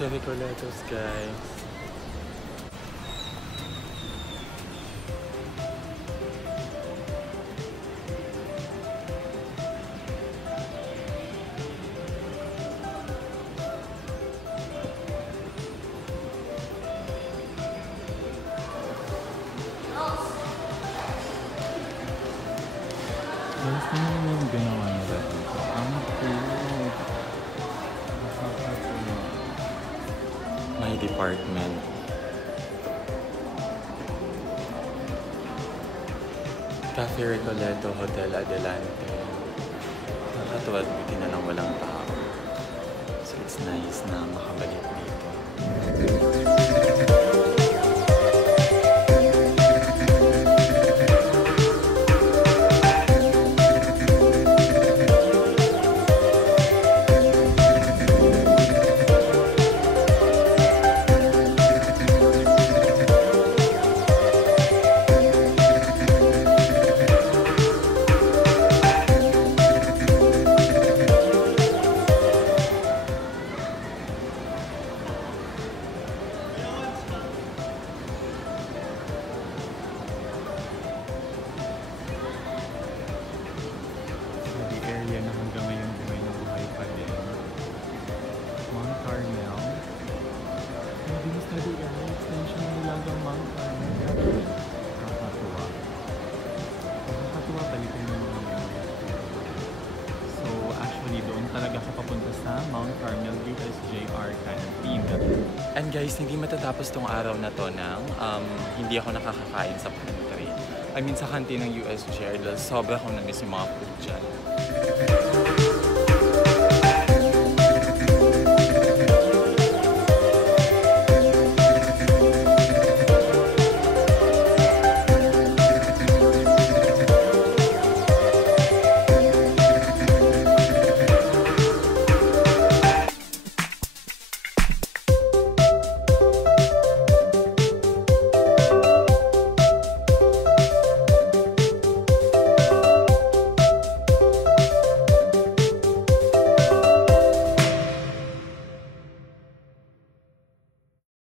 sa Recoletos, guys. Guys, tingnan mo yung ginawa nila dito. Ang cute. Nakakatuwa. My department. Cafe Recoleto, Hotel Adelante. Nakakatuwa, buti na lang walang tao. So it's nice na makabalik dito. Area na hanggang ngayon buhay na buhay pa din. Mount Carmel. Hindi mo study area extension ng nilagang Mount Carmel. Nakakatuwa. Nakakatuwa balikan yung mga memories. So actually doon talaga ako papunta sa Mount Carmel USJR Canteen. And guys, hindi matatapos tong araw na to nang hindi ako nakakakain sa pantry. I mean sa canteen ng USJR dahil sobra akong na-miss yung mga food dyan.